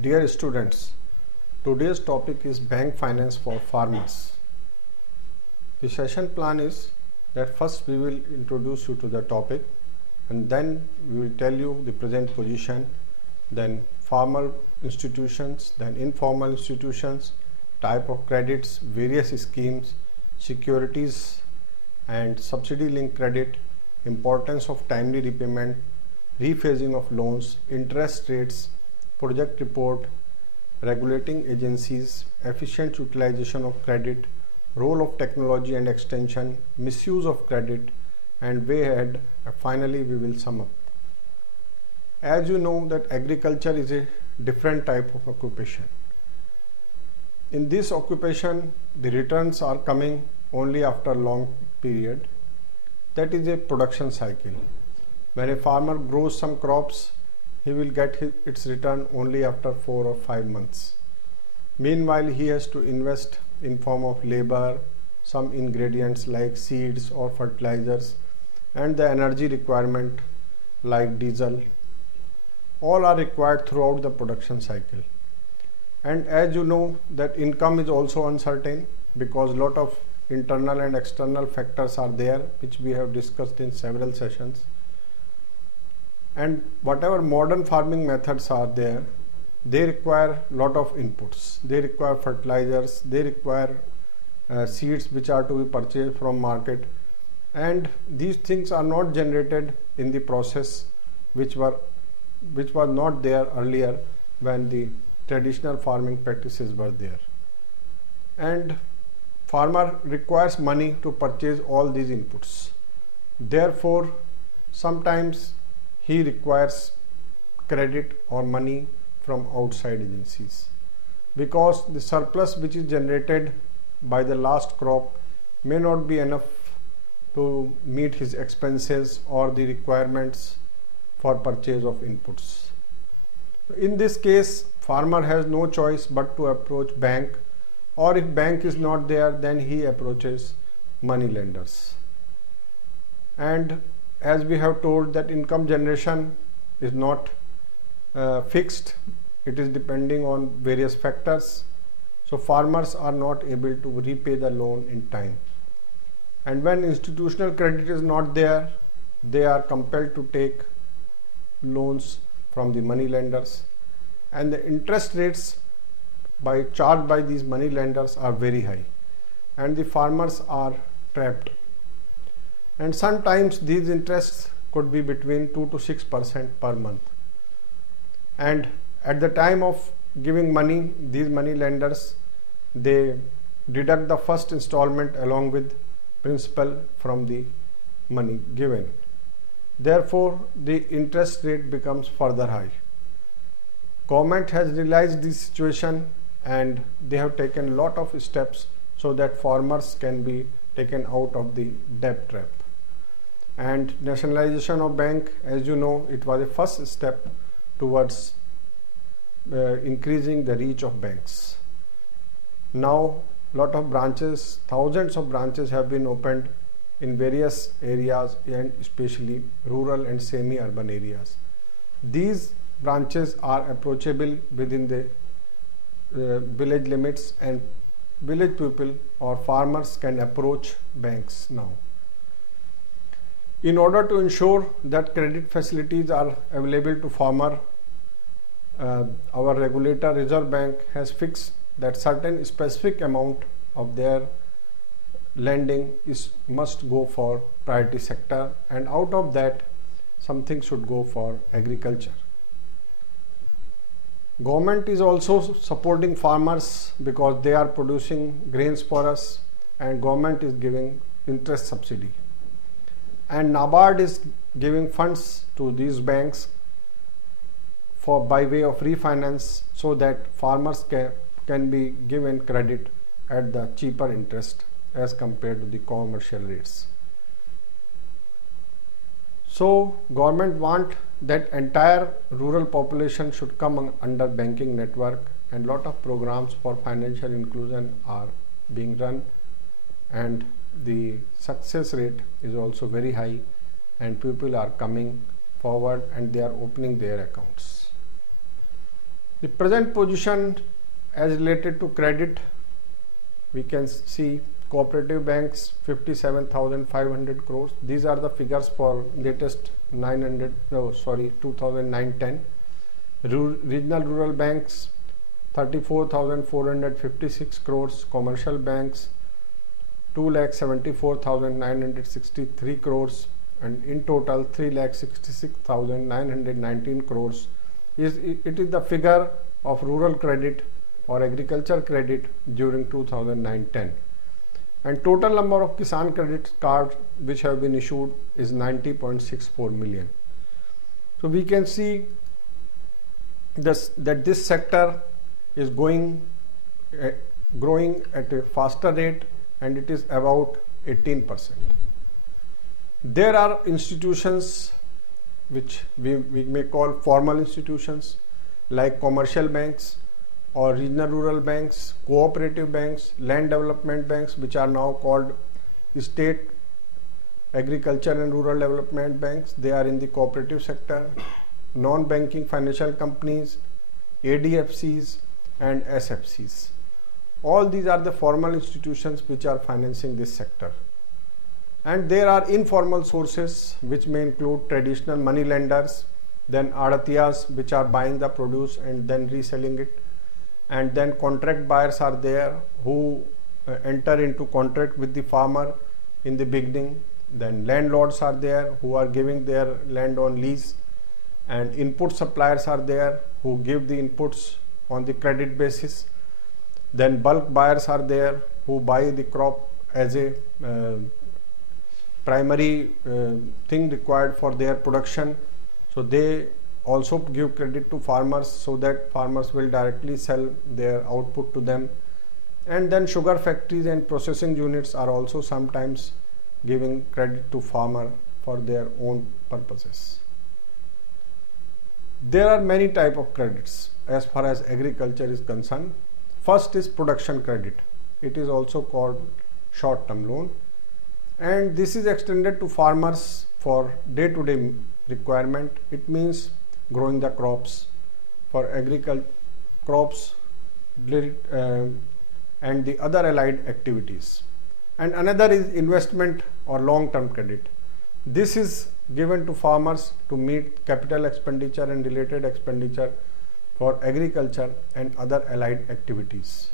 Dear students, today's topic is bank finance for farmers. The session plan is that first we will introduce you to the topic and then we will tell you the present position, then formal institutions, then informal institutions, type of credits, various schemes, securities and subsidy linked credit, importance of timely repayment, rephasing of loans, interest rates, project report, regulating agencies, efficient utilization of credit, role of technology and extension, misuse of credit, and way ahead. Finally, we will sum up. As you know that agriculture is a different type of occupation. In this occupation, the returns are coming only after a long period. That is a production cycle. When a farmer grows some crops, he will get its return only after 4 or 5 months. Meanwhile, he has to invest in form of labor, some ingredients like seeds or fertilizers, and the energy requirement like diesel. All are required throughout the production cycle. And as you know that income is also uncertain because lot of internal and external factors are there, which we have discussed in several sessions. And whatever modern farming methods are there, they require lot of inputs. They require fertilizers, they require seeds which are to be purchased from market, and these things are not generated in the process which was not there earlier when the traditional farming practices were there. And farmer requires money to purchase all these inputs. Therefore, sometimes he requires credit or money from outside agencies because the surplus which is generated by the last crop may not be enough to meet his expenses or the requirements for purchase of inputs. In this case, farmer has no choice but to approach bank, or if bank is not there, then he approaches money lenders. And as we have told that income generation is not fixed, it is depending on various factors. So farmers are not able to repay the loan in time. And when institutional credit is not there, they are compelled to take loans from the money lenders. And the interest rates charged by these money lenders are very high. And the farmers are trapped. And sometimes these interests could be between 2 to 6% per month. And at the time of giving money, these money lenders, they deduct the first installment along with principal from the money given. Therefore, the interest rate becomes further high. Government has realized this situation and they have taken a lot of steps so that farmers can be taken out of the debt trap. And nationalization of bank, as you know, it was a first step towards increasing the reach of banks. Now, lot of branches, thousands of branches have been opened in various areas and especially rural and semi-urban areas. These branches are approachable within the village limits, and village people or farmers can approach banks now. In order to ensure that credit facilities are available to farmer, our regulator Reserve Bank has fixed that certain specific amount of their lending must go for priority sector, and out of that something should go for agriculture. Government is also supporting farmers because they are producing grains for us, and government is giving interest subsidy. And NABARD is giving funds to these banks by way of refinance so that farmers can be given credit at the cheaper interest as compared to the commercial rates. So government want that entire rural population should come under banking network, and lot of programs for financial inclusion are being run, and the success rate is also very high, and people are coming forward and they are opening their accounts. The present position as related to credit, we can see cooperative banks 57,500 crores. These are the figures for latest 2009-10. Regional rural banks 34,456 crores. Commercial banks 2,74,963 crores, and in total 3,66,919 crores. It is the figure of rural credit or agriculture credit during 2009-10. And total number of Kisan credit cards which have been issued is 90.64 million. So we can see that this sector is growing at a faster rate, and it is about 18%. There are institutions which we may call formal institutions like commercial banks or regional rural banks, cooperative banks, land development banks, which are now called state agriculture and rural development banks. They are in the cooperative sector, non-banking financial companies, ADFCs and SFCs. All these are the formal institutions which are financing this sector. And there are informal sources which may include traditional money lenders, then adatiyas which are buying the produce and then reselling it, and then contract buyers are there who enter into contract with the farmer in the beginning. Then landlords are there who are giving their land on lease, and input suppliers are there who give the inputs on the credit basis. Then bulk buyers are there who buy the crop as a primary thing required for their production. So they also give credit to farmers so that farmers will directly sell their output to them. And then sugar factories and processing units are also sometimes giving credit to farmer for their own purposes. There are many types of credits as far as agriculture is concerned. First is production credit. It is also called short-term loan, and this is extended to farmers for day-to-day requirement. It means growing the crops for agriculture crops and the other allied activities. And another is investment or long-term credit. This is given to farmers to meet capital expenditure and related expenditure for agriculture and other allied activities.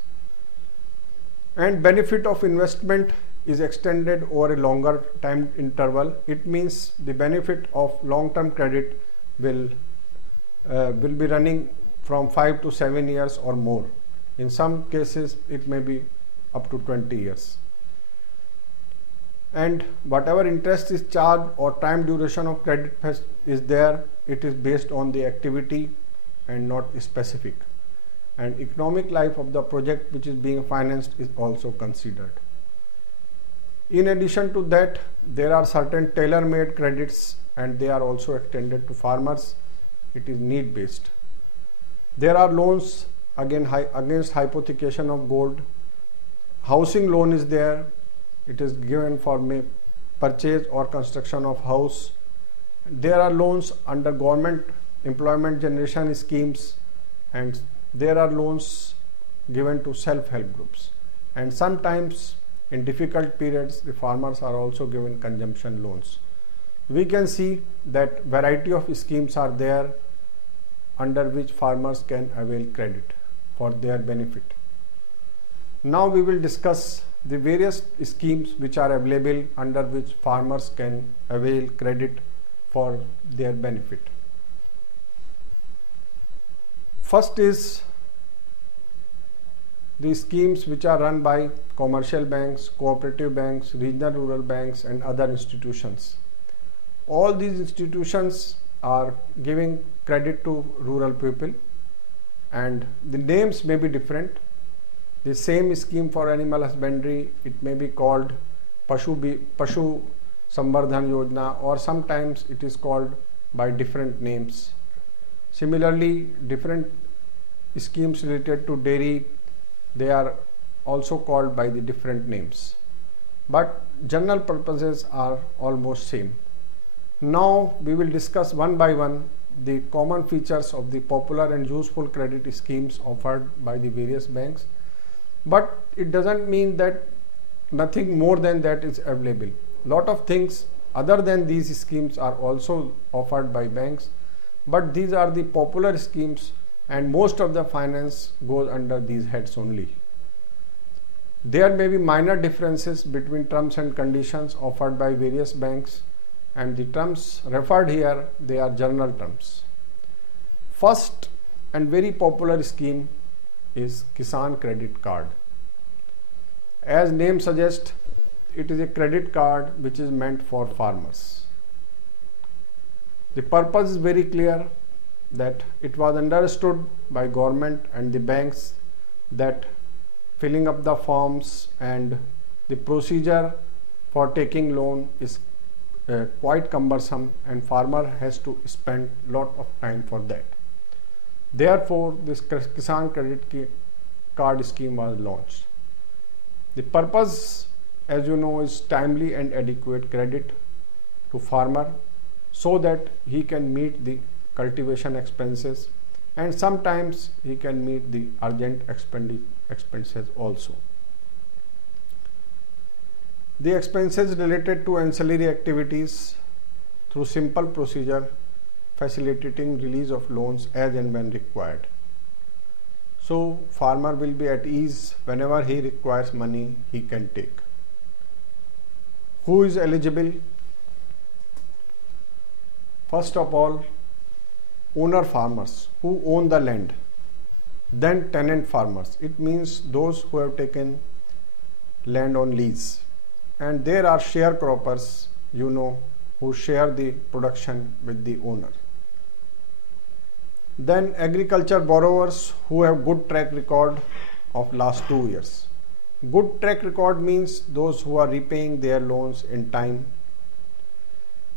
And benefit of investment is extended over a longer time interval. It means the benefit of long-term credit will be running from 5 to 7 years or more. In some cases it may be up to 20 years. And whatever interest is charged or time duration of credit is there, it is based on the activity and not specific. And economic life of the project which is being financed is also considered. In addition to that, there are certain tailor-made credits, and they are also extended to farmers. It is need-based. There are loans against hypothecation of gold. Housing loan is there. It is given for purchase or construction of house. There are loans under government employment generation schemes, and there are loans given to self-help groups. And sometimes in difficult periods, the farmers are also given consumption loans. We can see that variety of schemes are there under which farmers can avail credit for their benefit. Now we will discuss the various schemes which are available under which farmers can avail credit for their benefit. First is the schemes which are run by commercial banks, cooperative banks, regional rural banks and other institutions. All these institutions are giving credit to rural people, and the names may be different. The same scheme for animal husbandry, it may be called Pashu Sambardhan Yojana, or sometimes it is called by different names. Similarly, different schemes related to dairy, they are also called by the different names, but general purposes are almost same. Now we will discuss one by one the common features of the popular and useful credit schemes offered by the various banks, but it doesn't mean that nothing more than that is available. Lot of things other than these schemes are also offered by banks, but these are the popular schemes and most of the finance goes under these heads only. There may be minor differences between terms and conditions offered by various banks, and the terms referred here, they are general terms. First and very popular scheme is Kisan Credit Card. As name suggests, it is a credit card which is meant for farmers. The purpose is very clear, that it was understood by government and the banks that filling up the forms and the procedure for taking loan is quite cumbersome, and farmer has to spend lot of time for that. Therefore, this Kisan Credit Card scheme was launched. The purpose, as you know, is timely and adequate credit to farmer so that he can meet the cultivation expenses, and sometimes he can meet the urgent expenses also. The expenses related to ancillary activities through simple procedure facilitating release of loans as and when required. So farmer will be at ease whenever he requires money, he can take. Who is eligible? First of all, owner farmers who own the land, then tenant farmers. It means those who have taken land on lease, and there are sharecroppers, you know, who share the production with the owner. Then agriculture borrowers who have good track record of last 2 years. Good track record means those who are repaying their loans in time.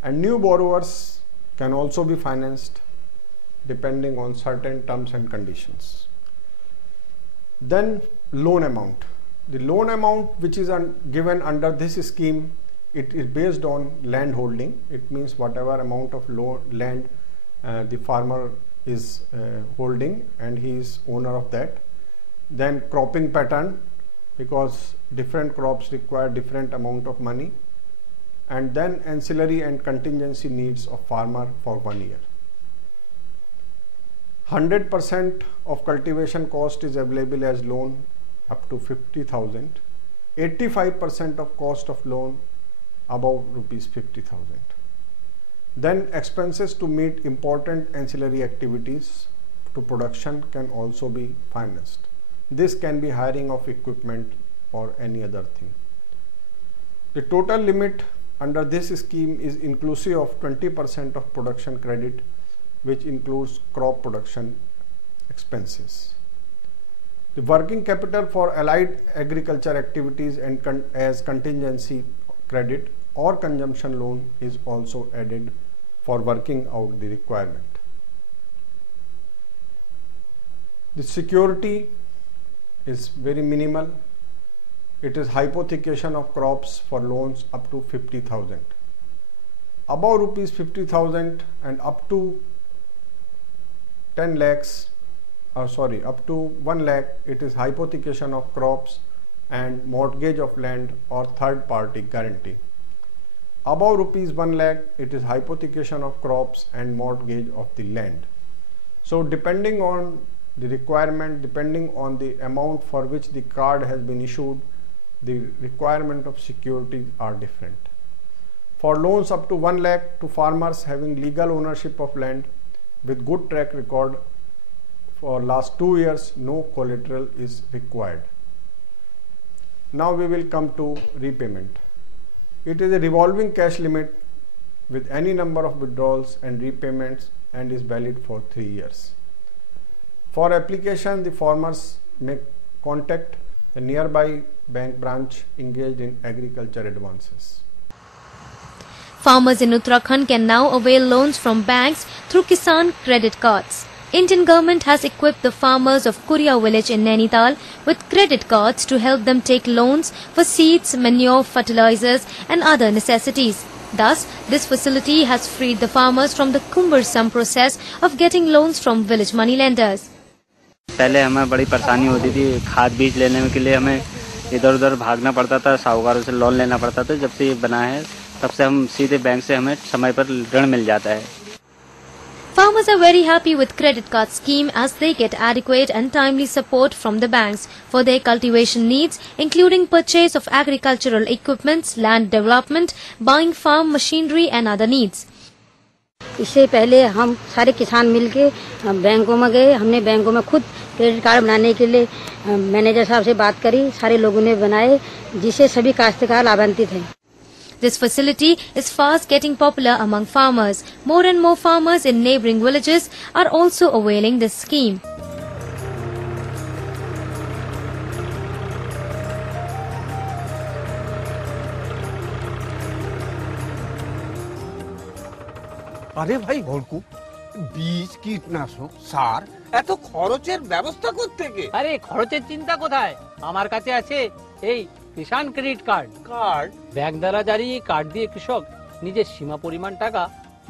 And new borrowers can also be financed depending on certain terms and conditions. Then loan amount. The loan amount which is given under this scheme, it is based on land holding. It means whatever amount of land the farmer is holding and he is owner of that. Then cropping pattern, because different crops require different amount of money. And then ancillary and contingency needs of farmer for 1 year. 100% of cultivation cost is available as loan up to 50,000. 85% of cost of loan above rupees 50,000. Then expenses to meet important ancillary activities to production can also be financed. This can be hiring of equipment or any other thing. The total limit under this scheme is inclusive of 20% of production credit, which includes crop production expenses. The working capital for allied agriculture activities and as contingency credit or consumption loan is also added for working out the requirement. The security is very minimal. It is hypothecation of crops for loans up to 50,000. Above rupees 50,000 and up to 10 lakhs, up to 1 lakh, it is hypothecation of crops and mortgage of land or third party guarantee. Above rupees 1 lakh, it is hypothecation of crops and mortgage of the land. So depending on the requirement, depending on the amount for which the card has been issued, the requirement of security are different. For loans up to 1 lakh to farmers having legal ownership of land with good track record for last 2 years, no collateral is required. Now we will come to repayment. It is a revolving cash limit with any number of withdrawals and repayments and is valid for 3 years. For application, the farmers may contact the nearby bank branch engaged in agriculture advances. Farmers in Uttarakhand can now avail loans from banks through Kisan credit cards. Indian government has equipped the farmers of Kuria village in Nainital with credit cards to help them take loans for seeds, manure, fertilizers and other necessities. Thus, this facility has freed the farmers from the cumbersome process of getting loans from village money lenders. पहले हमें बड़ी परेशानी होती थी, खाद बीज लेने के लिए हमें इधर उधर भागना पड़ता था, साहूकारों से लोन लेना पड़ता था। जब से ये बना है तब से हम सीधे बैंक से हमें समय पर ऋण मिल जाता है। Farmers are very happy with credit card scheme as they get adequate and timely support from the banks for their cultivation needs, including purchase of agricultural equipments, land development, buying farm machinery and other needs. इससे पहले हम सारे किसान मिलके बैंकों में गए। हमने बैंकों में खुद क्रेडिट कार्ड बनाने के लिए मैनेजर साहब से बात करी, सारे लोगों ने बनाए, जिससे सभी काश्तकार लाभान्वित हैं। This facility is fast getting popular among farmers. More and more farmers in neighbouring villages are also availing this scheme. আরে ভাই ভরকু, বীজ কীটনাশক সার এত খরচের ব্যবস্থা কোত্থেকে? আরে খরচের চিন্তা কোথায়, আমার কাছে আছে এই কিষান ক্রেডিট কার্ড। ব্যাংক দ্বারা জারি কার্ড দিয়ে কৃষক নিজের সীমা পরিমাণ টাকা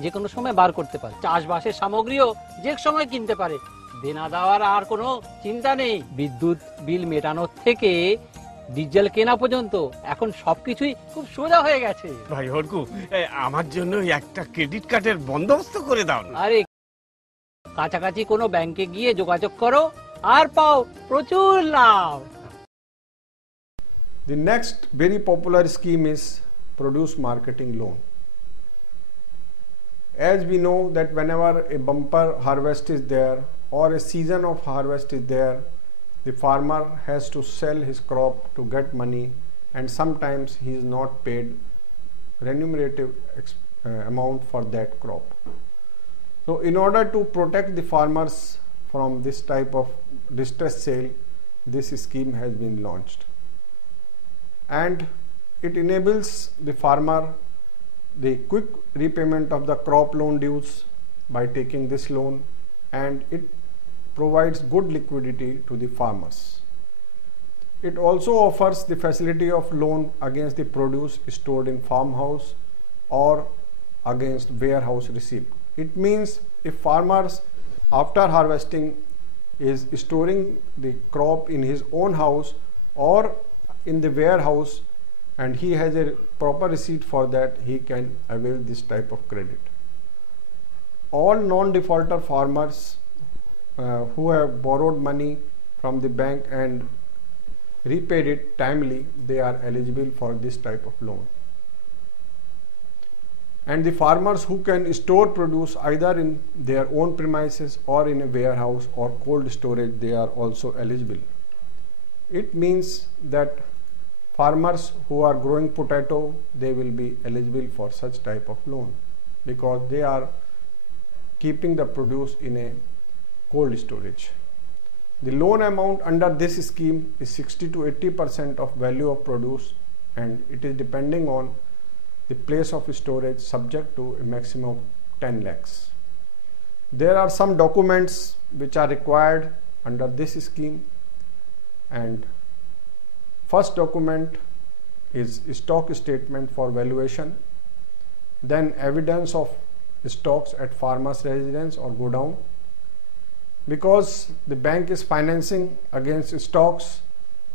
যে কোনো সময় বার করতে পারে। চাষবাসের সামগ্রীও যে সময় কিনতে পারে। দেনা দেওয়ার আর কোনো চিন্তা নেই। বিদ্যুৎ বিল মেটানোর থেকে ডিজেল কেনা পর্যন্ত এখন সবকিছুই খুব সোজা হয়ে গেছে। ভাই ভরকু, আমার জন্য একটা ক্রেডিট কার্ডের বন্দোবস্ত করে দাও না। আরে কাছাকাছি কোনো ব্যাংকে গিয়ে যোগাযোগ করো আর পাও প্রচুর লাভ। The next very popular scheme is produce marketing loan. As we know that whenever a bumper harvest is there or a season of harvest is there, the farmer has to sell his crop to get money, and sometimes he is not paid remunerative amount for that crop. So in order to protect the farmers from this type of distress sale, this scheme has been launched, and it enables the farmer the quick repayment of the crop loan dues by taking this loan, and it provides good liquidity to the farmers. It also offers the facility of loan against the produce stored in farmhouse or against warehouse receipt. It means if farmers after harvesting is storing the crop in his own house or in the warehouse and he has a proper receipt for that, he can avail this type of credit. All non-defaulter farmers who have borrowed money from the bank and repaid it timely, they are eligible for this type of loan. And the farmers who can store produce either in their own premises or in a warehouse or cold storage, they are also eligible. It means that farmers who are growing potato, they will be eligible for such type of loan because they are keeping the produce in a cold storage. The loan amount under this scheme is 60 to 80% of value of produce, and it is depending on the place of storage, subject to a maximum of 10 lakhs. There are some documents which are required under this scheme, and first document is stock statement for valuation, then evidence of stocks at farmer's residence or godown. Because the bank is financing against stocks,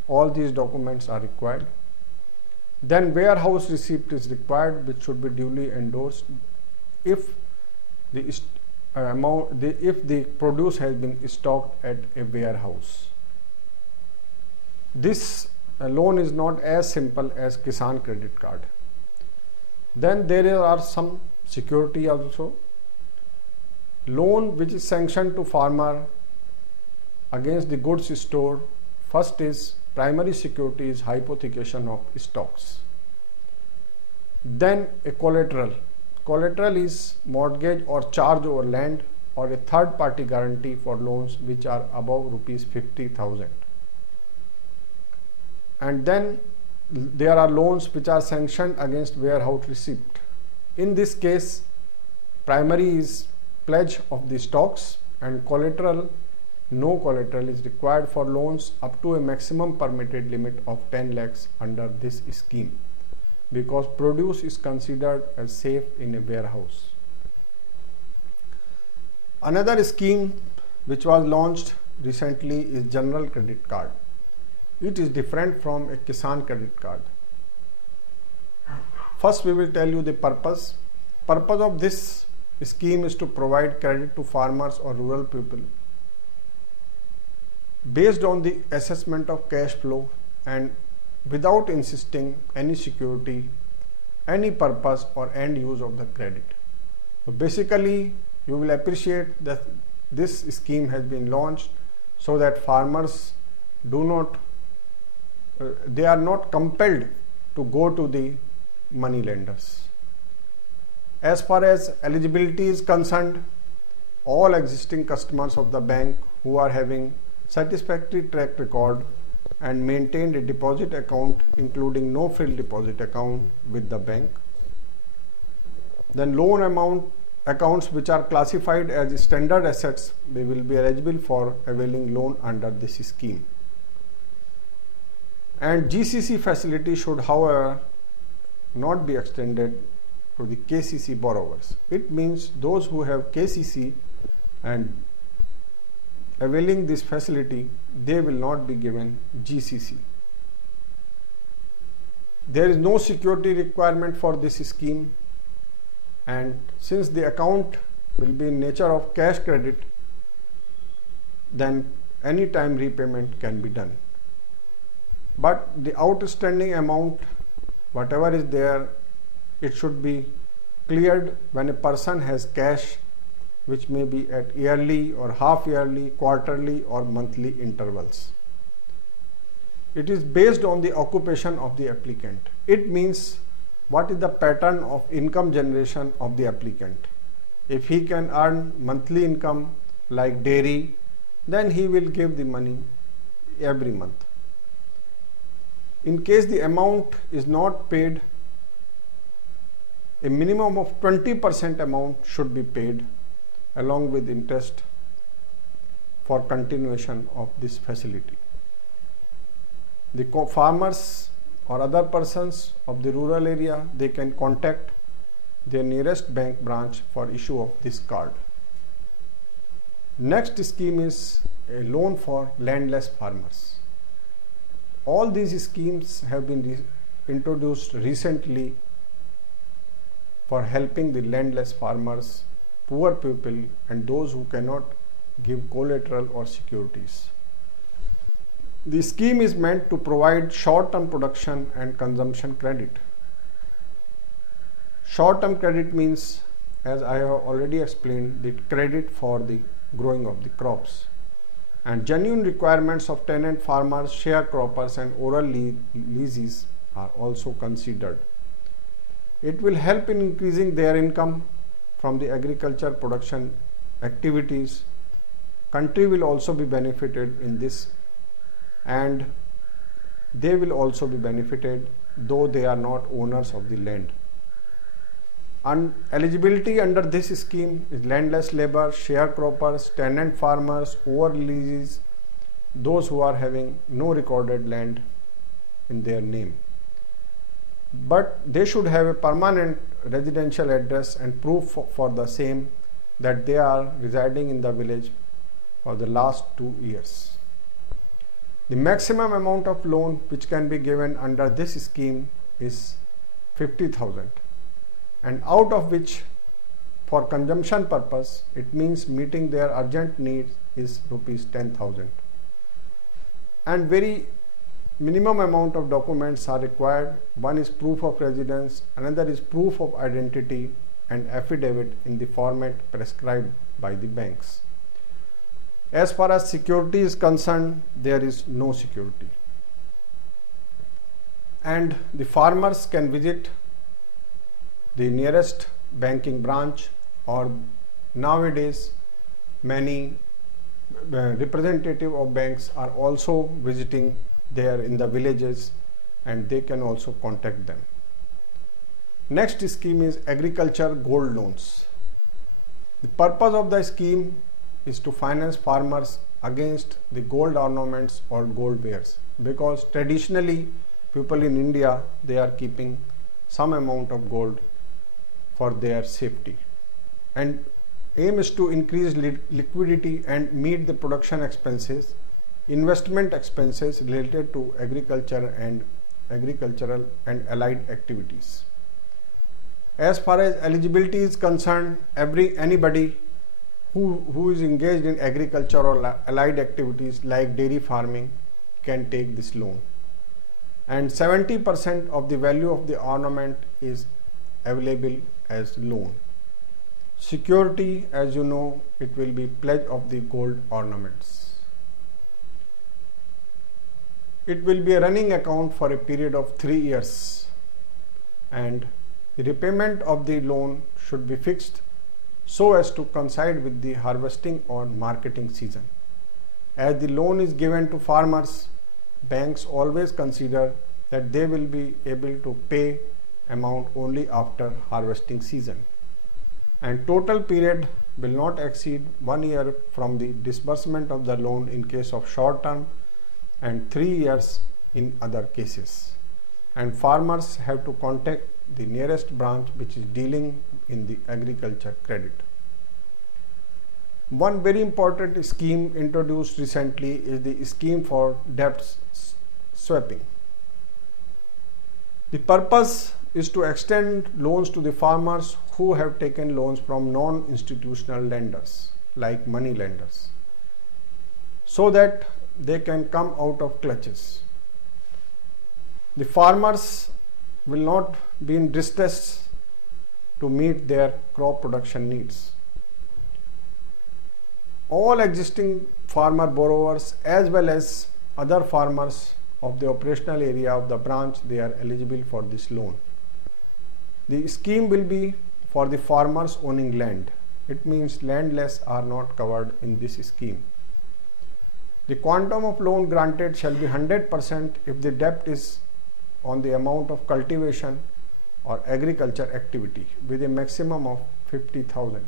all these documents are required. Then warehouse receipt is required, which should be duly endorsed if the produce has been stocked at a warehouse. This loan is not as simple as Kisan credit card. Then there are some security also. Loan which is sanctioned to farmer against the goods stored, first is primary security is hypothecation of stocks. Then a collateral. Collateral is mortgage or charge over land or a third party guarantee for loans which are above rupees 50,000. And then there are loans which are sanctioned against warehouse receipt. In this case, primary is pledge of the stocks, and collateral, no collateral is required for loans up to a maximum permitted limit of 10 lakhs under this scheme. because produce is considered as safe in a warehouse. Another scheme which was launched recently is General Credit Card. It is different from a Kisan Credit Card. First, we will tell you the purpose. Purpose of this scheme is to provide credit to farmers or rural people based on the assessment of cash flow and without insisting any security, any purpose or end use of the credit. So basically, you will appreciate that this scheme has been launched so that farmers they are not compelled to go to the money lenders. As far as eligibility is concerned, all existing customers of the bank who are having satisfactory track record and maintained a deposit account including no field deposit account with the bank, then loan amount accounts which are classified as standard assets, they will be eligible for availing loan under this scheme. And GCC facility should, however, not be extended to the KCC borrowers. It means those who have KCC and availing this facility, they will not be given GCC. There is no security requirement for this scheme, and since the account will be in nature of cash credit, then any time repayment can be done. But the outstanding amount, whatever is there, it should be cleared when a person has cash, which may be at yearly or half yearly, quarterly or monthly intervals. It is based on the occupation of the applicant. It means what is the pattern of income generation of the applicant. If he can earn monthly income like dairy, then he will give the money every month. In case the amount is not paid, a minimum of 20% amount should be paid along with interest for continuation of this facility. The farmers or other persons of the rural area, they can contact their nearest bank branch for issue of this card. Next scheme is a loan for landless farmers. All these schemes have been introduced recently for helping the landless farmers, poor people and those who cannot give collateral or securities. The scheme is meant to provide short-term production and consumption credit. Short-term credit means, as I have already explained, the credit for the growing of the crops. And genuine requirements of tenant farmers, sharecroppers and oral leases are also considered. It will help in increasing their income from the agriculture production activities. Country will also be benefited in this, and they will also be benefited though they are not owners of the land. Eligibility under this scheme is landless labor, sharecroppers, tenant farmers, overleases, those who are having no recorded land in their name. But they should have a permanent residential address and proof for the same that they are residing in the village for the last 2 years. The maximum amount of loan which can be given under this scheme is 50,000, and out of which for consumption purpose, it means meeting their urgent needs, is rupees 10,000. And very minimum amount of documents are required. One is proof of residence, another is proof of identity and affidavit in the format prescribed by the banks. As far as security is concerned, there is no security. And the farmers can visit the nearest banking branch, or nowadays many representative of banks are also visiting there in the villages, and they can also contact them. Next scheme is agriculture gold loans. The purpose of the scheme is to finance farmers against the gold ornaments or gold wares, because traditionally people in India, they are keeping some amount of gold for their safety. And aim is to increase liquidity and meet the production expenses, investment expenses related to agricultural and allied activities. As far as eligibility is concerned, anybody who is engaged in agriculture or allied activities like dairy farming can take this loan. And 70% of the value of the ornament is available as loan. Security, as you know, it will be pledge of the gold ornaments. It will be a running account for a period of 3 years, and the repayment of the loan should be fixed so as to coincide with the harvesting or marketing season. As the loan is given to farmers, banks always consider that they will be able to pay amount only after harvesting season, and total period will not exceed 1 year from the disbursement of the loan in case of short term and 3 years in other cases. And farmers have to contact the nearest branch which is dealing in the agriculture credit. One very important scheme introduced recently is the scheme for debt swapping. The purpose is to extend loans to the farmers who have taken loans from non-institutional lenders like money lenders, so that they can come out of clutches. The farmers will not be in distress to meet their crop production needs. All existing farmer borrowers as well as other farmers of the operational area of the branch, they are eligible for this loan. The scheme will be for the farmers owning land. It means landless are not covered in this scheme. The quantum of loan granted shall be 100% if the debt is on the amount of cultivation or agriculture activity with a maximum of 50,000.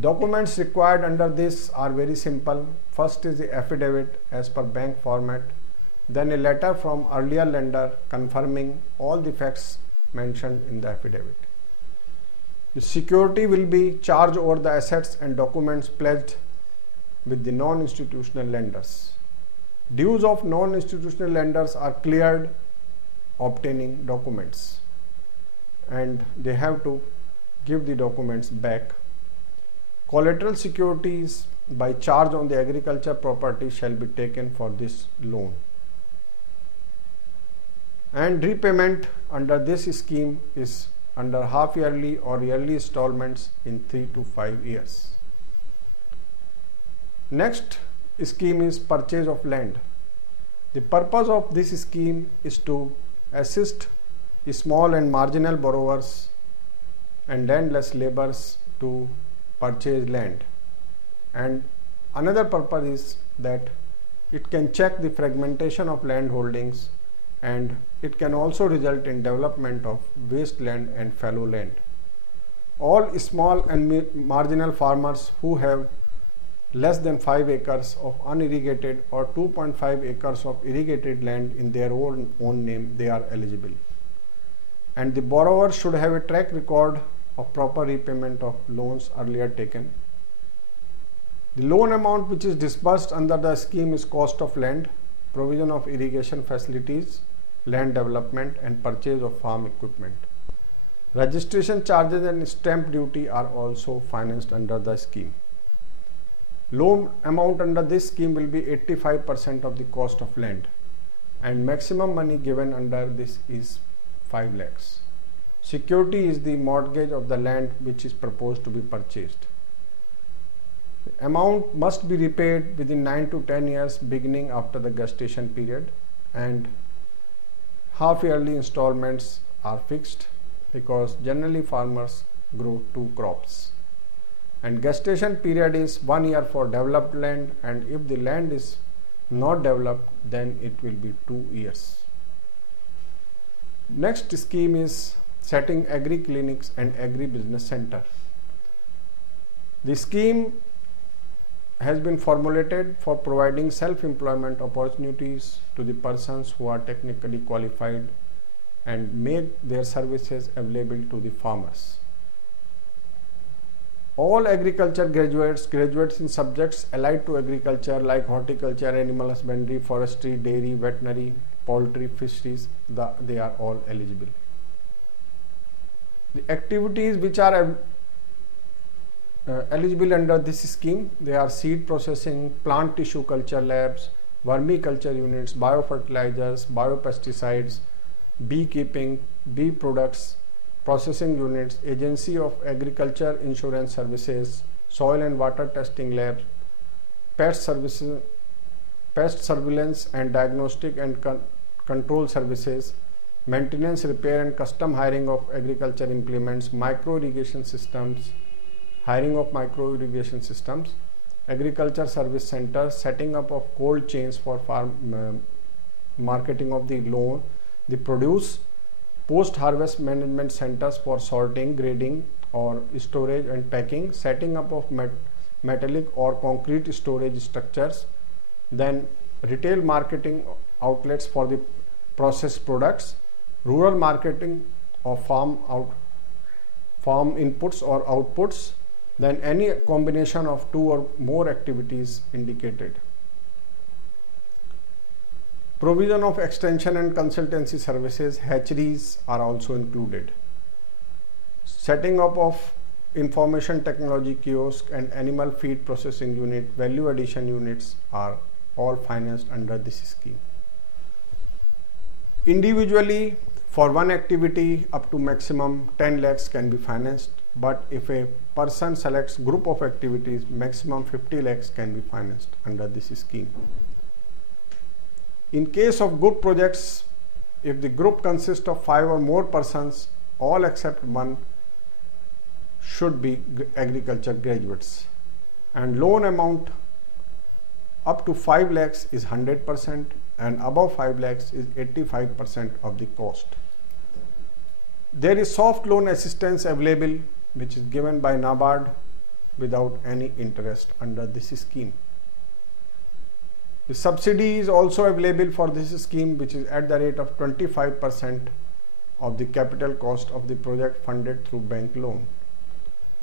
Documents required under this are very simple. First is the affidavit as per bank format, then a letter from earlier lender confirming all the facts mentioned in the affidavit. The security will be charged over the assets and documents pledged with the non-institutional lenders. Dues of non-institutional lenders are cleared obtaining documents, and they have to give the documents back. Collateral securities by charge on the agriculture property shall be taken for this loan. And repayment under this scheme is under half yearly or yearly installments in 3 to 5 years. Next scheme is purchase of land. The purpose of this scheme is to assist small and marginal borrowers and landless laborers to purchase land. And another purpose is that it can check the fragmentation of land holdings, and it can also result in development of wasteland and fallow land. All small and marginal farmers who have less than 5 acres of unirrigated or 2.5 acres of irrigated land in their own name, they are eligible. And the borrower should have a track record of proper repayment of loans earlier taken. The loan amount which is disbursed under the scheme is cost of land, provision of irrigation facilities, land development, and purchase of farm equipment. Registration charges and stamp duty are also financed under the scheme. Loan amount under this scheme will be 85% of the cost of land, and maximum money given under this is 5 lakhs. Security is the mortgage of the land which is proposed to be purchased. The amount must be repaid within 9 to 10 years beginning after the gestation period, and half yearly installments are fixed because generally farmers grow 2 crops. And gestation period is 1 year for developed land, and if the land is not developed, then it will be 2 years. Next scheme is setting agri clinics and agri business center. The scheme has been formulated for providing self-employment opportunities to the persons who are technically qualified and make their services available to the farmers. All agriculture graduates in subjects allied to agriculture like horticulture, animal husbandry, forestry, dairy, veterinary, poultry, fisheries, they are all eligible. The activities which are eligible under this scheme, they are seed processing, plant tissue culture labs, vermiculture units, biofertilizers, biopesticides, beekeeping, bee products, processing units, agency of agriculture insurance services, soil and water testing labs, pest services, pest surveillance and diagnostic and control services, maintenance, repair and custom hiring of agriculture implements, micro irrigation systems, hiring of micro irrigation systems, agriculture service centers, setting up of cold chains for farm marketing of the loan, the produce, post-harvest management centers for sorting, grading or storage and packing, setting up of metallic or concrete storage structures, then retail marketing outlets for the processed products, rural marketing of farm inputs or outputs, then any combination of two or more activities indicated. Provision of extension and consultancy services, hatcheries are also included. Setting up of information technology kiosk and animal feed processing unit, value addition units are all financed under this scheme. Individually, for one activity up to maximum 10 lakhs can be financed, but if a person selects group of activities, maximum 50 lakhs can be financed under this scheme. In case of group projects, if the group consists of 5 or more persons, all except one should be agriculture graduates, and loan amount up to 5 lakhs is 100% and above 5 lakhs is 85% of the cost. There is soft loan assistance available which is given by NABARD without any interest under this scheme. The subsidy is also available for this scheme, which is at the rate of 25% of the capital cost of the project funded through bank loan.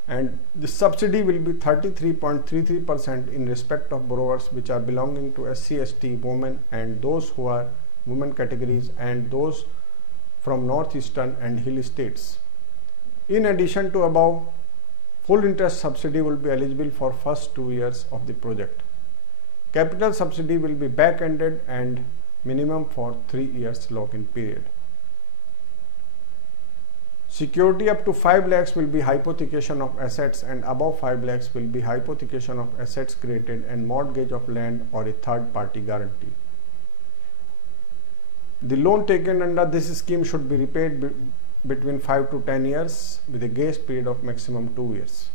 And the subsidy will be 33.33% in respect of borrowers which are belonging to SC, ST, women and those who are women categories and those from northeastern and hilly states. In addition to above, full interest subsidy will be eligible for first 2 years of the project. Capital subsidy will be back-ended and minimum for 3 years lock-in period. Security up to 5 lakhs will be hypothecation of assets and above 5 lakhs will be hypothecation of assets created and mortgage of land or a third party guarantee. The loan taken under this scheme should be repaid between 5 to 10 years with a grace period of maximum 2 years.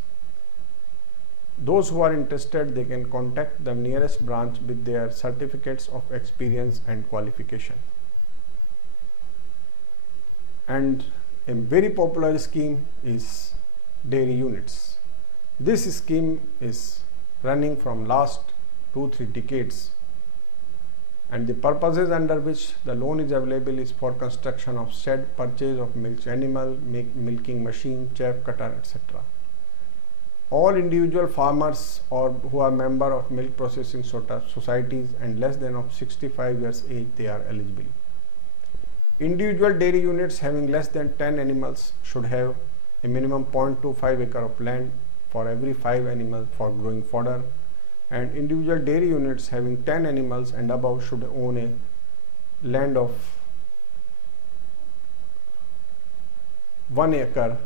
Those who are interested, they can contact the nearest branch with their certificates of experience and qualification. And a very popular scheme is dairy units. This scheme is running from last 2-3 decades, and the purposes under which the loan is available is for construction of shed, purchase of milk animal, milking machine, chaff cutter, etc. All individual farmers or who are member of milk processing societies and less than of 65 years age, they are eligible. Individual dairy units having less than 10 animals should have a minimum 0.25 acre of land for every 5 animals for growing fodder, and individual dairy units having 10 animals and above should own a land of 1 acre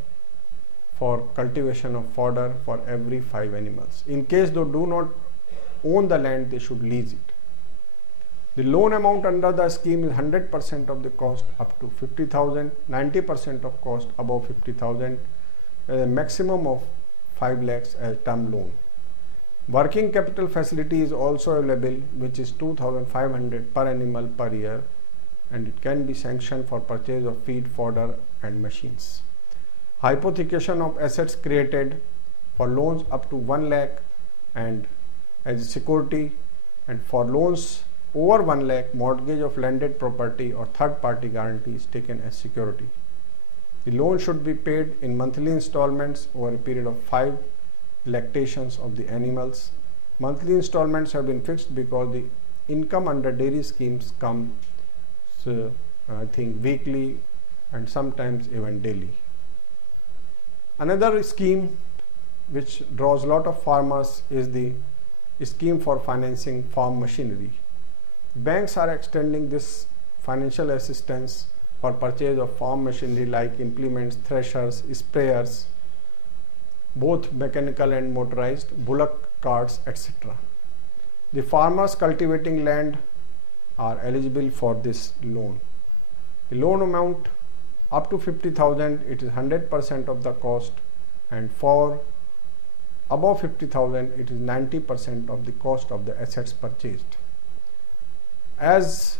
for cultivation of fodder for every 5 animals. In case they do not own the land, they should lease it. The loan amount under the scheme is 100% of the cost up to 50,000, 90% of cost above 50,000, a maximum of 5 lakhs as term loan. Working capital facility is also available, which is 2,500 per animal per year, and it can be sanctioned for purchase of feed, fodder and machines. Hypothecation of assets created for loans up to 1 lakh and as security, and for loans over 1 lakh, mortgage of landed property or third party guarantee is taken as security. The loan should be paid in monthly installments over a period of 5 lactations of the animals. Monthly installments have been fixed because the income under dairy schemes comes, I think, weekly and sometimes even daily. Another scheme which draws a lot of farmers is the scheme for financing farm machinery. Banks are extending this financial assistance for purchase of farm machinery like implements, threshers, sprayers, both mechanical and motorized, bullock carts, etc. The farmers cultivating land are eligible for this loan. The loan amount up to 50,000, it is 100% of the cost, and for above 50,000, it is 90% of the cost of the assets purchased. As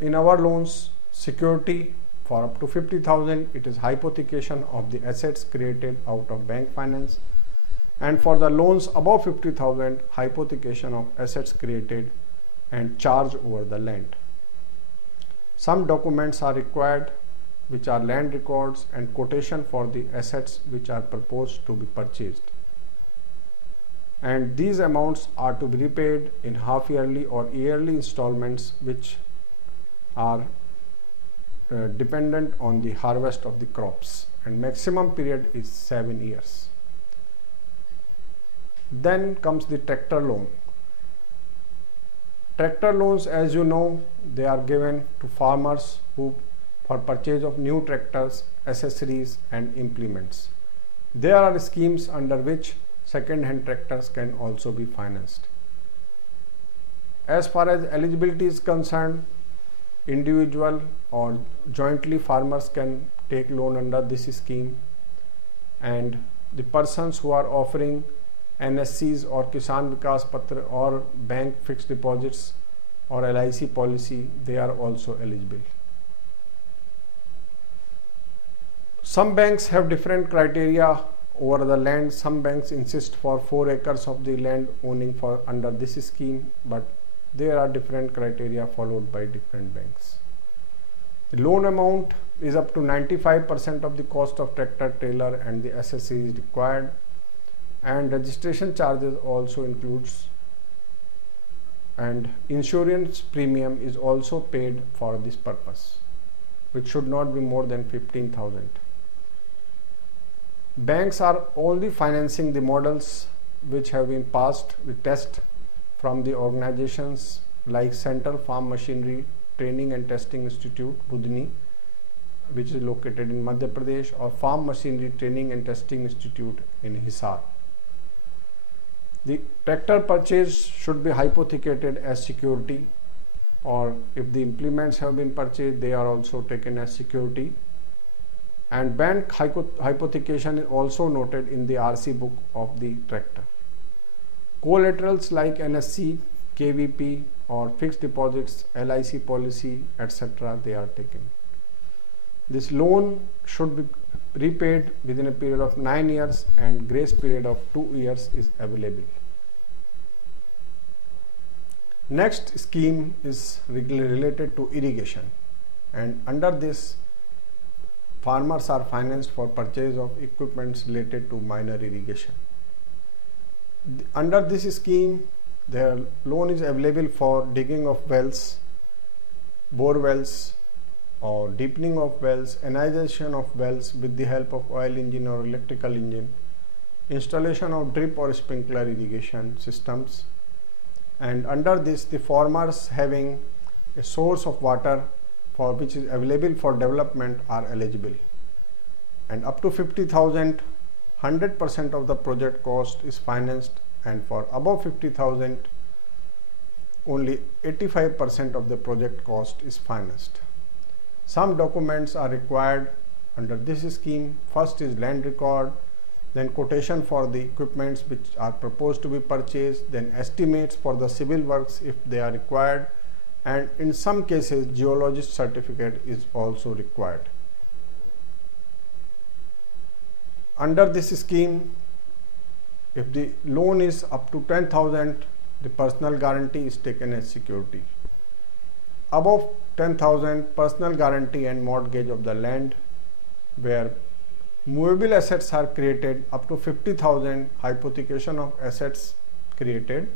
in our loans, security for up to 50,000, it is hypothecation of the assets created out of bank finance, and for the loans above 50,000, hypothecation of assets created and charge over the land. Some documents are required, which are land records and quotation for the assets which are proposed to be purchased, and these amounts are to be repaid in half yearly or yearly installments, which are dependent on the harvest of the crops, and maximum period is 7 years. Then comes the tractor loan. Tractor loans, as you know, they are given to farmers who for purchase of new tractors, accessories and implements. There are schemes under which second-hand tractors can also be financed. As far as eligibility is concerned, individual or jointly farmers can take loan under this scheme, and the persons who are offering NSCs or Kisan Vikas Patra or bank fixed deposits or LIC policy, they are also eligible. Some banks have different criteria over the land. Some banks insist for 4 acres of the land owning for under this scheme, but there are different criteria followed by different banks. The loan amount is up to 95% of the cost of tractor, trailer and the accessories required, and registration charges also includes, and insurance premium is also paid for this purpose, which should not be more than 15,000. Banks are only financing the models which have been passed the test from the organizations like Central Farm Machinery Training and Testing Institute, Budni, which is located in Madhya Pradesh, or Farm Machinery Training and Testing Institute in Hisar. The tractor purchase should be hypothecated as security, or if the implements have been purchased, they are also taken as security. And bank hypothecation is also noted in the RC book of the tractor. Collaterals like NSC, KVP or fixed deposits, LIC policy, etc., they are taken. This loan should be repaid within a period of 9 years, and grace period of 2 years is available. Next scheme is related to irrigation, and under this farmers are financed for purchase of equipments related to minor irrigation. Under this scheme, their loan is available for digging of wells, bore wells or deepening of wells, anodization of wells with the help of oil engine or electrical engine, installation of drip or sprinkler irrigation systems, and under this the farmers having a source of water for which is available for development are eligible, and up to 50,000, 100% of the project cost is financed, and for above 50,000 only 85% of the project cost is financed. Some documents are required under this scheme. First is land record, then quotation for the equipments which are proposed to be purchased, then estimates for the civil works if they are required, and in some cases geologist certificate is also required. Under this scheme, if the loan is up to 10,000, the personal guarantee is taken as security. above 10,000 personal guarantee and mortgage of the land, where movable assets are created up to 50,000 hypothecation of assets created,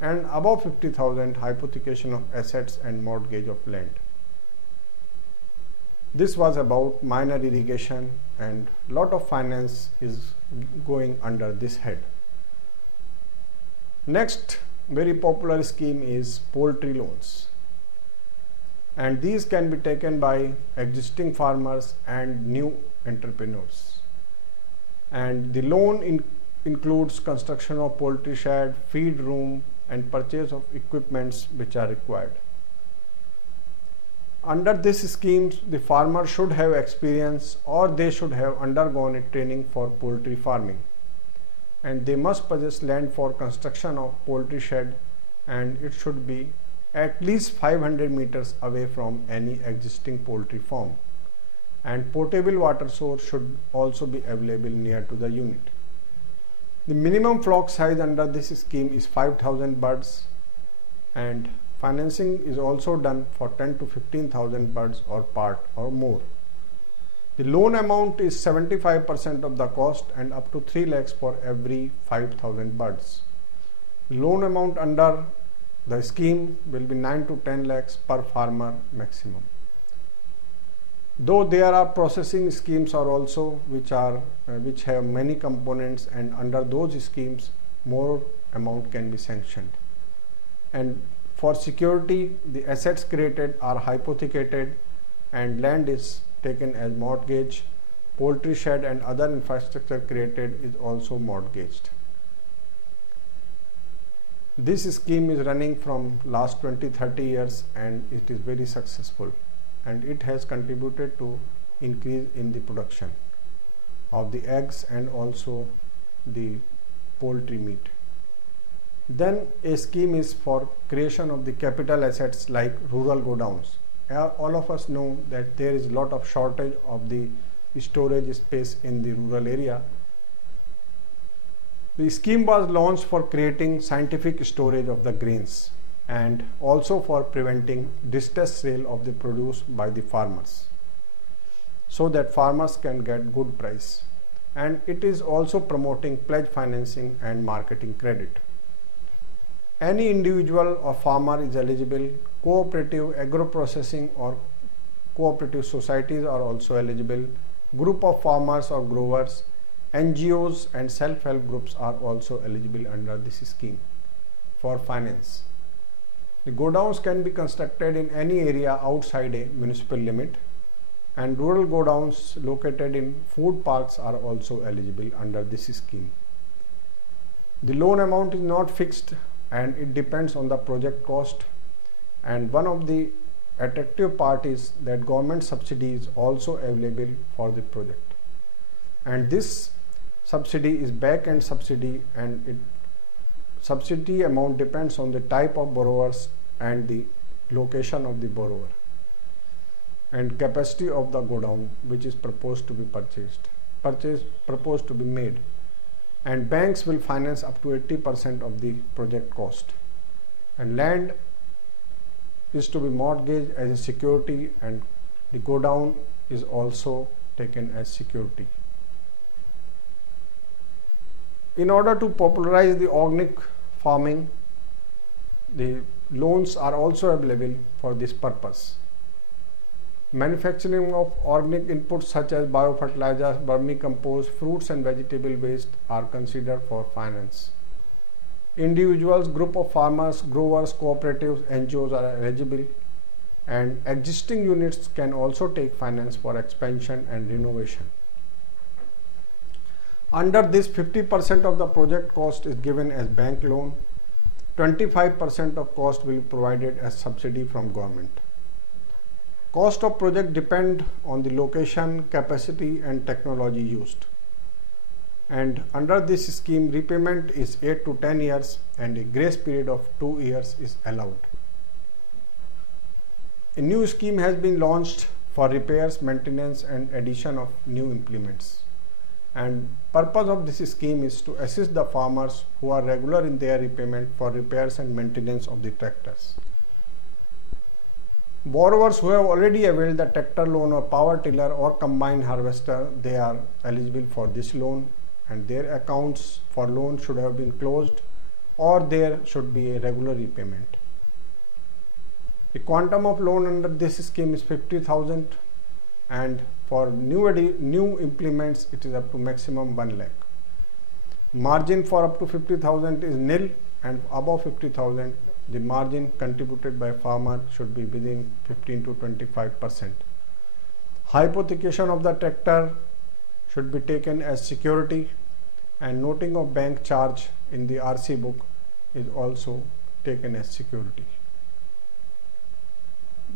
and above 50,000 hypothecation of assets and mortgage of land. This was about minor irrigation, and lot of finance is going under this head. Next very popular scheme is poultry loans, and these can be taken by existing farmers and new entrepreneurs. And the loan includes construction of poultry shed, feed room, and purchase of equipments which are required. Under this scheme, the farmer should have experience or they should have undergone a training for poultry farming, and they must possess land for construction of poultry shed, and it should be at least 500 meters away from any existing poultry farm, and potable water source should also be available near to the unit. The minimum flock size under this scheme is 5,000 birds, and financing is also done for 10 to 15,000 birds or part or more. The loan amount is 75% of the cost and up to 3 lakhs for every 5,000 birds. The loan amount under the scheme will be 9 to 10 lakhs per farmer maximum. Though there are processing schemes are also which have many components, and under those schemes more amount can be sanctioned. And for security, the assets created are hypothecated and land is taken as mortgage. Poultry shed and other infrastructure created is also mortgaged. This scheme is running from last 20-30 years, and it is very successful, and it has contributed to increase in the production of the eggs and also the poultry meat. Then a scheme is for creation of the capital assets like rural godowns. All of us know that there is a lot of shortage of the storage space in the rural area. The scheme was launched for creating scientific storage of the grains and also for preventing distress sale of the produce by the farmers, so that farmers can get good price. And it is also promoting pledge financing and marketing credit. Any individual or farmer is eligible. Cooperative agro-processing or cooperative societies are also eligible. Group of farmers or growers, NGOs and self-help groups are also eligible under this scheme for finance. The godowns can be constructed in any area outside a municipal limit, and rural godowns located in food parks are also eligible under this scheme. The loan amount is not fixed and it depends on the project cost, and one of the attractive part is that government subsidy is also available for the project, and this subsidy is back-end subsidy, and subsidy amount depends on the type of borrowers and the location of the borrower and capacity of the godown which is proposed to be proposed to be made. And banks will finance up to 80% of the project cost, and land is to be mortgaged as a security, and the godown is also taken as security. In order to popularize the organic farming, the loans are also available for this purpose. Manufacturing of organic inputs such as biofertilizers, vermicompost, fruits and vegetable waste are considered for finance. Individuals, group of farmers, growers, cooperatives, NGOs are eligible, and existing units can also take finance for expansion and renovation. Under this, 50% of the project cost is given as bank loan, 25% of cost will be provided as subsidy from government. Cost of project depend on the location, capacity and technology used. And under this scheme, repayment is 8 to 10 years and a grace period of 2 years is allowed. A new scheme has been launched for repairs, maintenance and addition of new implements. And purpose of this scheme is to assist the farmers who are regular in their repayment for repairs and maintenance of the tractors. Borrowers who have already availed the tractor loan or power tiller or combined harvester, they are eligible for this loan, and their accounts for loan should have been closed or there should be a regular repayment. The quantum of loan under this scheme is 50,000, and for new implements it is up to maximum 1 lakh. Margin for up to 50,000 is nil, and above 50,000 the margin contributed by farmer should be within 15 to 25%. Hypothecation of the tractor should be taken as security, and noting of bank charge in the RC book is also taken as security.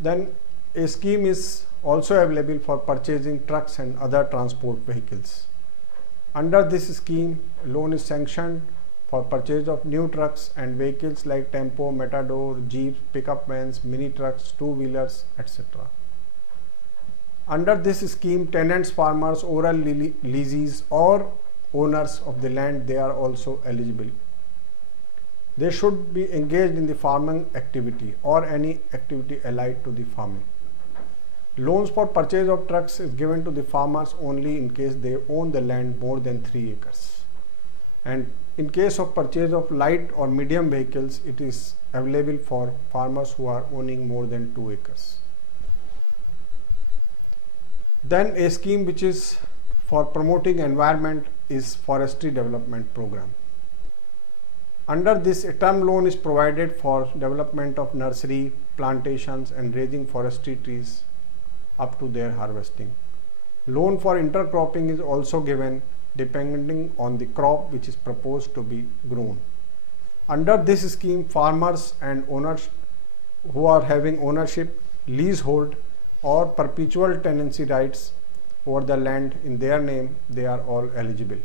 Then a scheme is also available for purchasing trucks and other transport vehicles. Under this scheme, loan is sanctioned for purchase of new trucks and vehicles like tempo, matador, jeeps, pickup vans, mini trucks, two-wheelers, etc. Under this scheme, tenants, farmers, oral leases or owners of the land, they are also eligible. They should be engaged in the farming activity or any activity allied to the farming. Loans for purchase of trucks is given to the farmers only in case they own the land more than 3 acres. And in case of purchase of light or medium vehicles, it is available for farmers who are owning more than 2 acres. Then a scheme which is for promoting environment is Forestry Development Program. Under this, a term loan is provided for development of nursery, plantations and raising forestry trees up to their harvesting. Loan for intercropping is also given depending on the crop which is proposed to be grown. Under this scheme, farmers and owners who are having ownership, leasehold or perpetual tenancy rights over the land in their name, they are all eligible,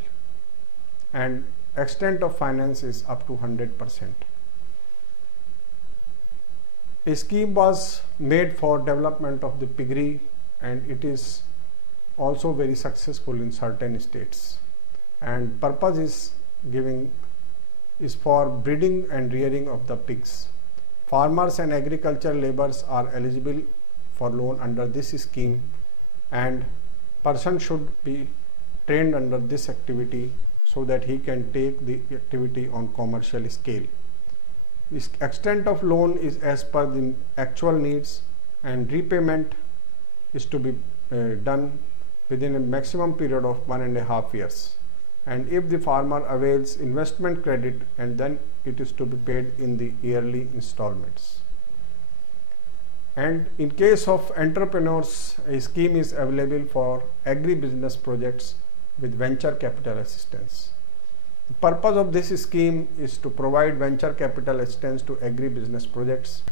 and extent of finance is up to 100%. A scheme was made for development of the piggery, and it is also very successful in certain states, and purpose is for breeding and rearing of the pigs. Farmers and agriculture laborers are eligible for loan under this scheme, and person should be trained under this activity so that he can take the activity on commercial scale. This extent of loan is as per the actual needs, and repayment is to be done within a maximum period of 1.5 years. And if the farmer avails investment credit, and then it is to be paid in the yearly installments. And in case of entrepreneurs, a scheme is available for agri-business projects with venture capital assistance. The purpose of this scheme is to provide venture capital assistance to agri-business projects,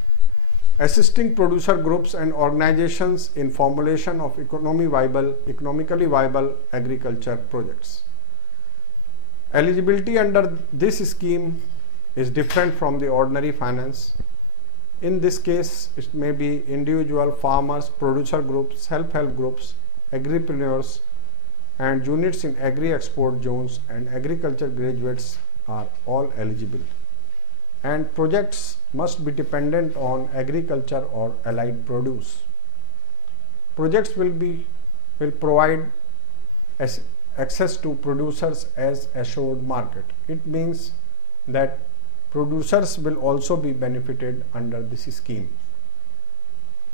assisting producer groups and organizations in formulation of economically viable agriculture projects. Eligibility under this scheme is different from the ordinary finance. In this case, it may be individual farmers, producer groups, self-help groups, agripreneurs, and units in agri-export zones and agriculture graduates are all eligible. And projects must be dependent on agriculture or allied produce. Projects will provide access to producers as assured market. It means that producers will also be benefited under this scheme,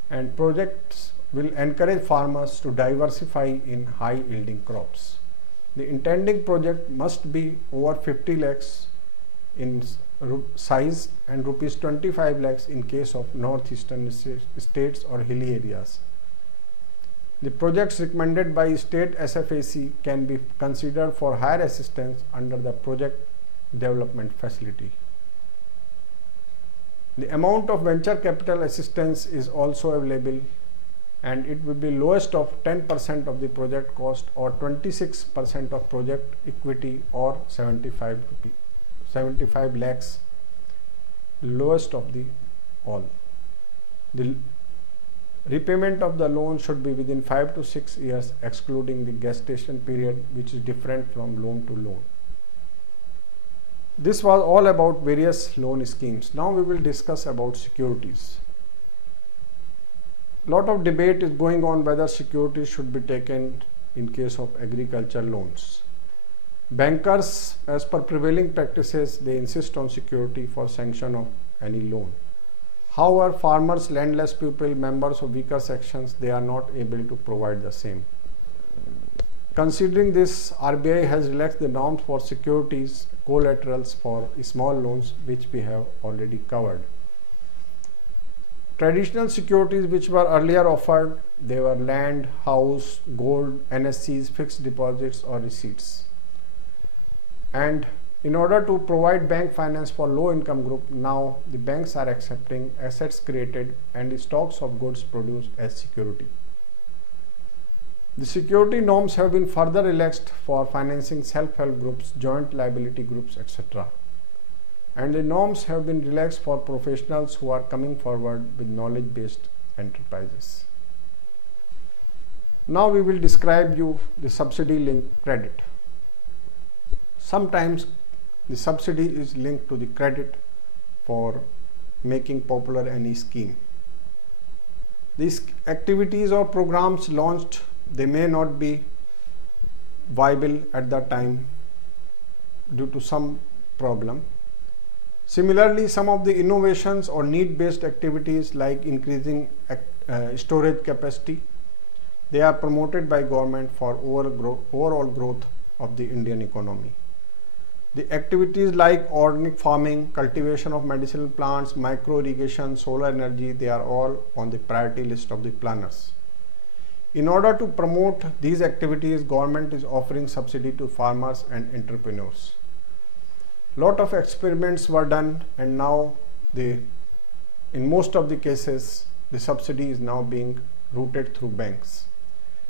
and projects will encourage farmers to diversify in high yielding crops. The intending project must be over 50 lakhs in size and rupees 25 lakhs in case of northeastern states or hilly areas. The projects recommended by state SFAC can be considered for higher assistance under the project development facility. The amount of venture capital assistance is also available, and it will be lowest of 10% of the project cost or 26% of project equity or 75 lakhs, lowest of the all. The repayment of the loan should be within 5 to 6 years excluding the gestation period, which is different from loan to loan. This was all about various loan schemes. Now we will discuss about securities. Lot of debate is going on whether security should be taken in case of agriculture loans. Bankers, as per prevailing practices, they insist on security for sanction of any loan. However, farmers, landless people, members of weaker sections, they are not able to provide the same. Considering this, RBI has relaxed the norms for securities, collaterals for small loans, which we have already covered. Traditional securities which were earlier offered, they were land, house, gold, NSCs, fixed deposits or receipts. And in order to provide bank finance for low income group, now the banks are accepting assets created and the stocks of goods produced as security. The security norms have been further relaxed for financing self-help groups, joint liability groups, etc. And the norms have been relaxed for professionals who are coming forward with knowledge-based enterprises. Now we will describe you the subsidy linked credit. Sometimes the subsidy is linked to the credit for making popular any scheme. These activities or programs launched, they may not be viable at that time due to some problem. Similarly, some of the innovations or need-based activities like increasing storage capacity, they are promoted by government for overall growth of the Indian economy. The activities like organic farming, cultivation of medicinal plants, micro irrigation, solar energy, they are all on the priority list of the planners. In order to promote these activities, government is offering subsidy to farmers and entrepreneurs. Lot of experiments were done, and now in most of the cases the subsidy is now being routed through banks.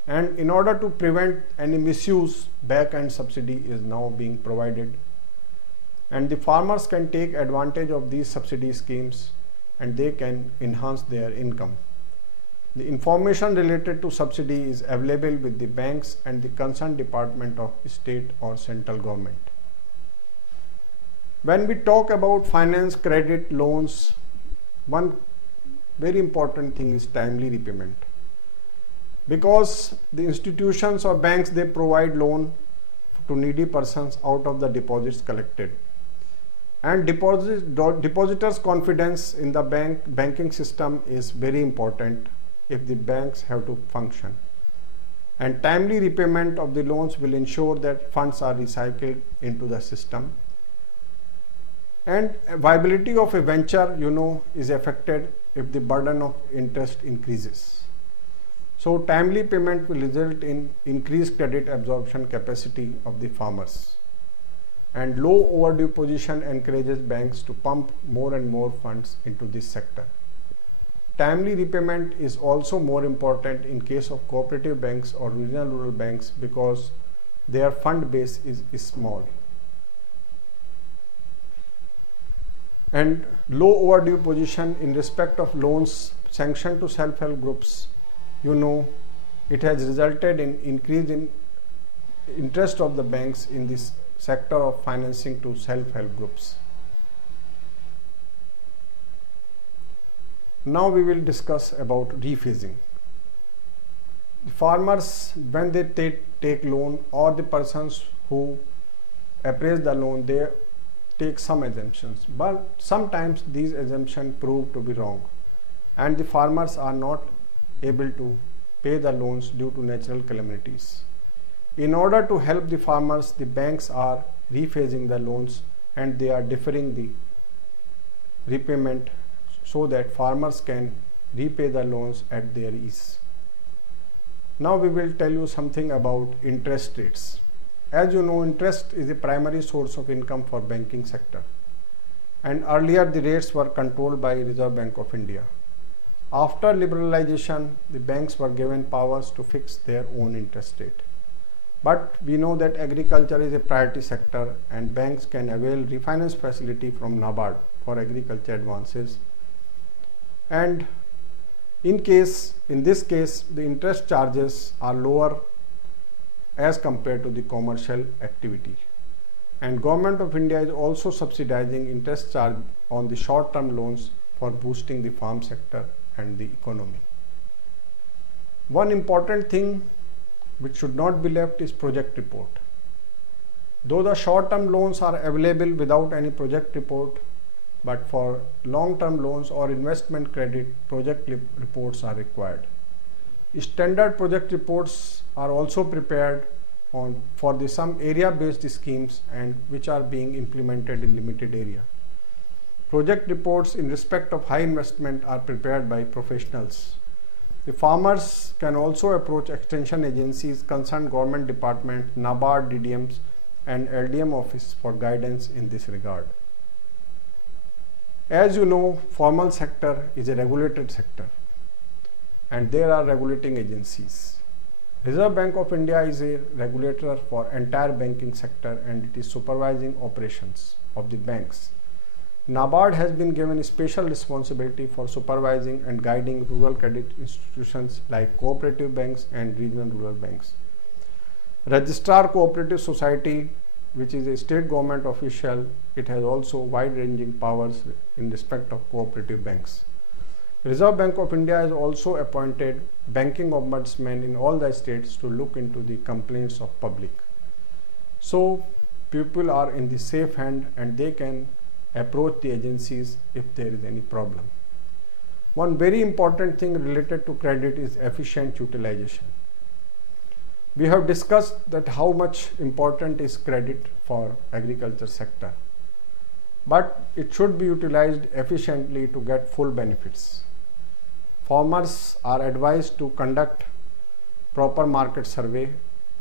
And in order to prevent any misuse, back-end subsidy is now being provided, and the farmers can take advantage of these subsidy schemes and they can enhance their income. The information related to subsidy is available with the banks and the concerned department of state or central government. When we talk about finance, credit, loans, one very important thing is timely repayment. Because the institutions or banks, they provide loan to needy persons out of the deposits collected. And depositors' confidence in the banking system is very important if the banks have to function. And timely repayment of the loans will ensure that funds are recycled into the system. And viability of a venture, is affected if the burden of interest increases. So timely payment will result in increased credit absorption capacity of the farmers. And low overdue position encourages banks to pump more and more funds into this sector. Timely repayment is also more important in case of cooperative banks or regional rural banks because their fund base is small. And low overdue position in respect of loans sanctioned to self-help groups, it has resulted in increase in interest of the banks in this sector of financing to self-help groups. Now we will discuss about rephasing. The farmers, when they take loan, or the persons who appraise the loan, they take some assumptions, but sometimes these assumptions prove to be wrong and the farmers are not able to pay the loans due to natural calamities. In order to help the farmers, the banks are rephasing the loans and they are deferring the repayment so that farmers can repay the loans at their ease. Now we will tell you something about interest rates. As you know, interest is a primary source of income for banking sector, and earlier the rates were controlled by Reserve Bank of India. After liberalization, the banks were given powers to fix their own interest rate. But we know that agriculture is a priority sector and banks can avail refinance facility from NABARD for agriculture advances. And in this case, the interest charges are lower as compared to the commercial activity. And Government of India is also subsidizing interest charge on the short-term loans for boosting the farm sector and the economy. One important thing which should not be left is project report. Though the short-term loans are available without any project report, but for long-term loans or investment credit, project reports are required. Standard project reports are also prepared for some area-based schemes and which are being implemented in limited area. Project reports in respect of high investment are prepared by professionals. The farmers can also approach extension agencies, concerned government departments, NABARD, DDMs and LDM office for guidance in this regard. As you know, formal sector is a regulated sector and there are regulating agencies. Reserve Bank of India is a regulator for entire banking sector and it is supervising operations of the banks. NABARD has been given a special responsibility for supervising and guiding rural credit institutions like cooperative banks and regional rural banks. Registrar Cooperative Society, which is a state government official, it has also wide-ranging powers in respect of cooperative banks. Reserve Bank of India has also appointed banking ombudsmen in all the states to look into the complaints of public. So people are in the safe hand and they can approach the agencies if there is any problem. One very important thing related to credit is efficient utilization. We have discussed that how much important is credit for agriculture sector, but it should be utilized efficiently to get full benefits. Farmers are advised to conduct proper market survey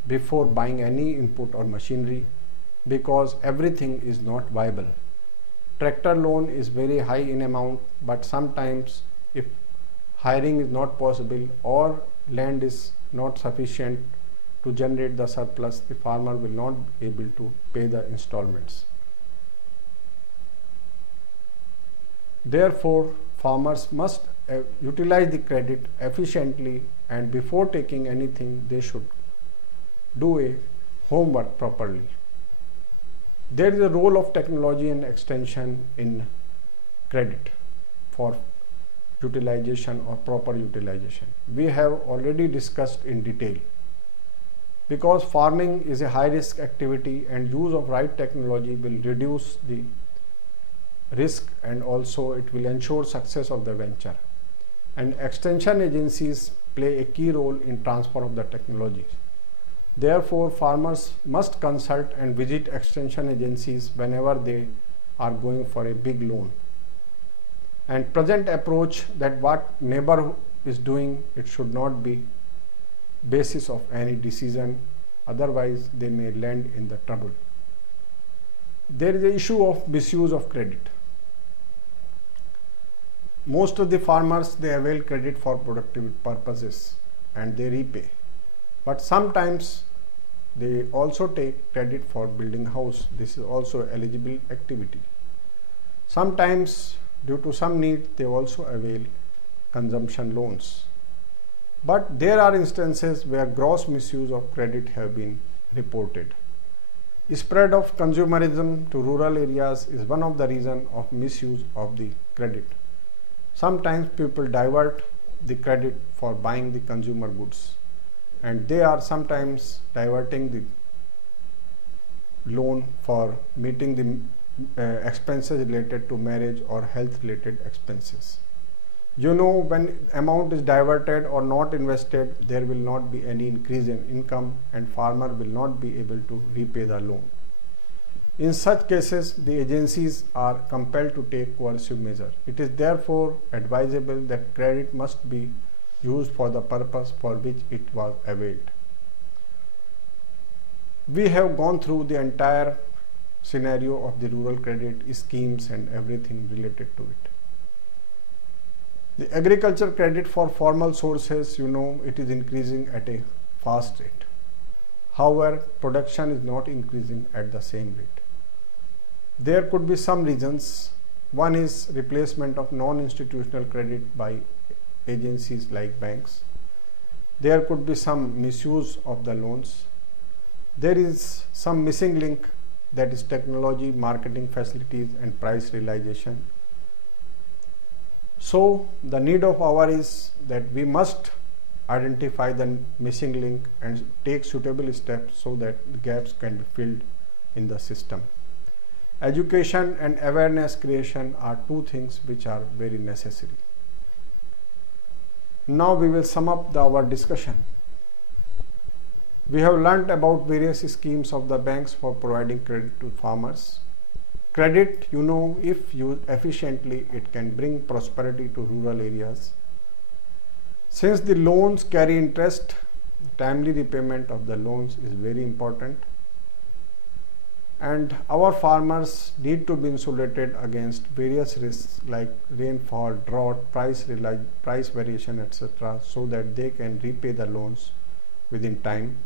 before buying any input or machinery because everything is not viable. Tractor loan is very high in amount, but sometimes if hiring is not possible or land is not sufficient to generate the surplus, the farmer will not be able to pay the installments. Therefore, farmers must utilize the credit efficiently and before taking anything they should do a homework properly. There is a role of technology and extension in credit for utilization or proper utilization. We have already discussed in detail. Because farming is a high risk activity and use of right technology will reduce the risk and also it will ensure success of the venture. And extension agencies play a key role in transfer of the technology. Therefore, farmers must consult and visit extension agencies whenever they are going for a big loan. And present approach that what neighbor is doing, it should not be basis of any decision, otherwise they may land in the trouble. There is the issue of misuse of credit. Most of the farmers, they avail credit for productive purposes and they repay. But sometimes they also take credit for building house. This is also eligible activity. Sometimes due to some need they also avail consumption loans. But there are instances where gross misuse of credit have been reported. Spread of consumerism to rural areas is one of the reasons of misuse of the credit. Sometimes people divert the credit for buying the consumer goods and they are sometimes diverting the loan for meeting the expenses related to marriage or health related expenses. You know, when amount is diverted or not invested, there will not be any increase in income and farmer will not be able to repay the loan. In such cases, the agencies are compelled to take coercive measure. It is therefore advisable that credit must be used for the purpose for which it was availed. We have gone through the entire scenario of the rural credit schemes and everything related to it. The agriculture credit for formal sources, you know, it is increasing at a fast rate. However, production is not increasing at the same rate. There could be some reasons. One is replacement of non-institutional credit by agencies like banks. There could be some misuse of the loans. There is some missing link, that is technology, marketing facilities and price realization. So the need of hour is that we must identify the missing link and take suitable steps so that the gaps can be filled in the system. Education and awareness creation are two things which are very necessary. Now we will sum up our discussion. We have learnt about various schemes of the banks for providing credit to farmers. Credit, if used efficiently, it can bring prosperity to rural areas. Since the loans carry interest, timely repayment of the loans is very important. And our farmers need to be insulated against various risks like rainfall, drought, price variation, etc., so that they can repay the loans within time.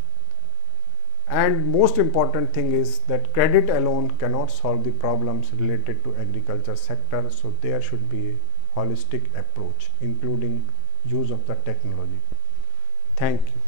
And most important thing is that credit alone cannot solve the problems related to agriculture sector, so there should be a holistic approach including use of the technology. Thank you.